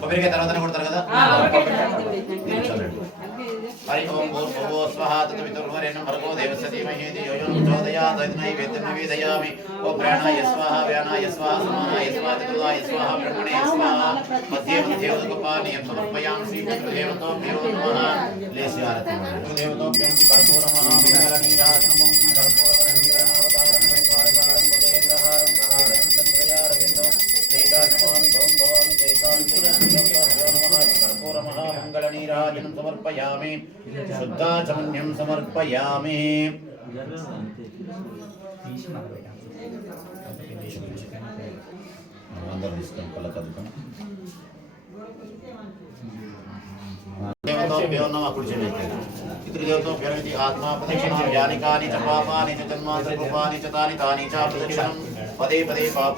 కొబ్బరికాయ తర్వాత కొడతారు కదా. हरि ओम भूर्भुवो स्वाहा तत्सवितुर्वरेण्यं भर्गो देवस्य धीमहि धियो यो न प्रचोदयात् नैवेद्यं निवेदयामि। ओम प्राणाय स्वाहा व्यानाय स्वाहा समानाय स्वाहा चतुर्धाय स्वाहा ब्रह्मणे स्वाहा मध्ये मध्ये उदकपानीयं समर्पयामि। श्री पितृदेवताभ्यो नमः। लेस्य आरति पितृदेवताभ्यं कर्पूरमहामङ्गलनीराजनमं कर्पूरवर्णीयनावतारं वैद्वारकारं बुधेन्द्रहारं महारं चन्द्रयारविन्दो तेजानमामि भवं भवामि चैतान्यदेवताभ्यो नमः। कर्पूरमहामङ्गलनीराजनं समर्पयामि। शुद्धाचमन्यं समर्पयामि। देवताभ्यो नमः। पितृदेवताभ्यो आत्मा प्रदक्षिणां यानि कानि च पापानि च जन्मान्तररूपाणि च तानि तानि च प्रदक्षिणं पदे पदे पाप